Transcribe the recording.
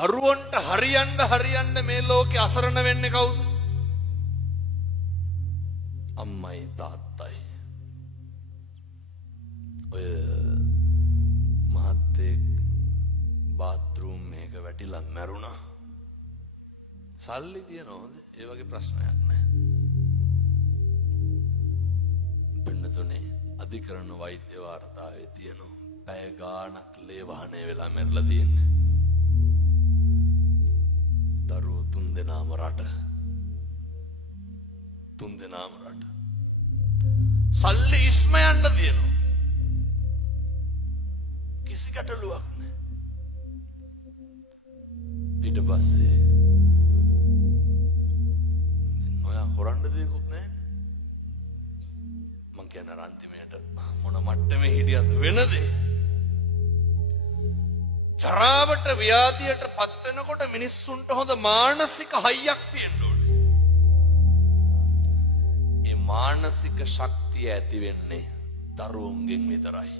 දරුවන්ට හරියන්න මේ ලෝකේ අසරණ වෙන්නේ කවුද? අම්මයි තාත්තයි. ඔය මහත්තයෙක් බාත්රූම් එක වැටිලා මැරුණා. සල්ලි තියනවද? ඒ වගේ ප්‍රශ්නයක් නෑ. පින්නතුනේ අධිකරණ වෛද්‍ය වාර්තාවේ තියෙනවා පැය ගාණක් ලේ වහනේ වෙලා මැරලා තියෙන්නේ. දරුවෝ 3 දෙනාම රට. සල්ලි ඉස්ම යන්න තියෙනවා. කිසි ගැටලුවක් නෑ. ඊට පස්සේ ඔයා හොරන්න දෙයක්වත් නෑ. මං කියන අන්තිමයට මොන මට්ටමේ හිටියද වෙනදේ? ජරාවට ව්‍යාධියට පත් වෙනකොට මිනිස්සුන්ට හොඳ මානසික හයියක් තියෙන්න ඕනේ. ඒ මානසික ශක්තිය ඇති වෙන්නේ දරුවන්ගෙන් විතරයි.